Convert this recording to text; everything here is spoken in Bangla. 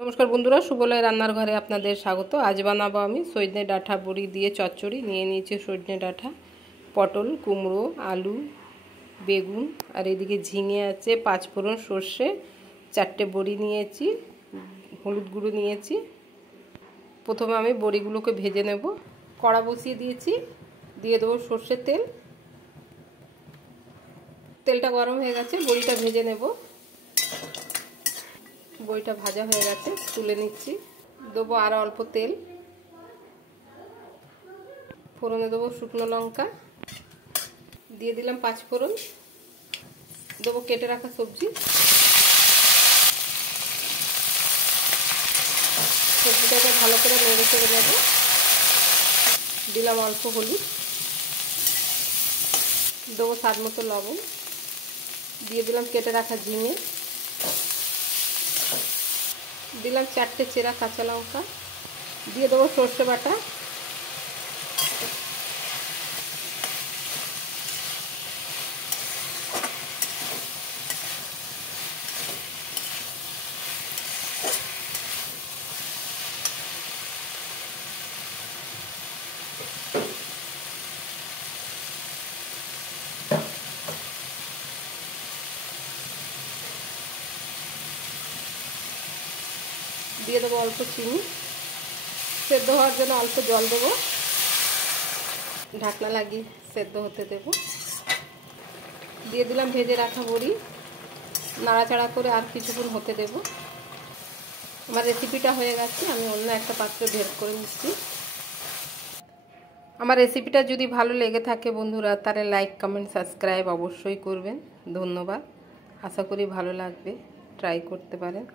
নমস্কার বন্ধুরা, সুবলয় রান্নার ঘরে আপনাদের স্বাগত। আজ বানাবো আমি সজনে ডাঁটা বড়ি দিয়ে চচ্চড়ি। নিয়ে নিয়েছি সজনে ডাঁটা, পটল, কুমড়ো, আলু, বেগুন, আর এদিকে ঝিঙে আছে, পাঁচফোড়ন, সর্ষে, 4টে বড়ি নিয়েছি, হলুদ গুঁড়ো নিয়েছি। প্রথমে আমি বড়িগুলোকে ভেজে নেব। কড়া বসিয়ে দিয়েছি, দিয়ে দেবো সর্ষের তেল। তেলটা গরম হয়ে গেছে, বড়িটা ভেজে নেব। বড়িটা ভাজা হয়ে গেছে, তুলে নিচ্ছি। দেবো আরও অল্প তেল, ফোড়নে দেবো শুকনো লঙ্কা, দিয়ে দিলাম পাঁচফোড়ন, দেবো কেটে রাখা সবজি। সবজিটাকে ভালো করে নেড়ে চেড়ে নেব। দিলাম অল্প হলুদ, দেবো স্বাদ মতো লবণ, দিয়ে দিলাম কেটে রাখা ঝিঙে, দিলাম 4টে চেরা কাঁচা লঙ্কা, দিয়ে দেবো সর্ষে বাটা, দিয়ে দেবো অল্প চিনি, সেদ্ধ হওয়ার জন্য অল্প জল দেবো, ঢাকনা লাগিয়ে সেদ্ধ হতে দেব। দিয়ে দিলাম ভেজে রাখা বড়ি, নাড়াচাড়া করে আর কিছুক্ষণ হতে দেব। আমার রেসিপিটা হয়ে গেছে, আমি অন্য একটা পাত্রে বের করে নিচ্ছি। আমার রেসিপিটা যদি ভালো লেগে থাকে বন্ধুরা, তাহলে লাইক, কমেন্ট, সাবস্ক্রাইব অবশ্যই করবেন। ধন্যবাদ। আশা করি ভালো লাগবে, ট্রাই করতে পারেন।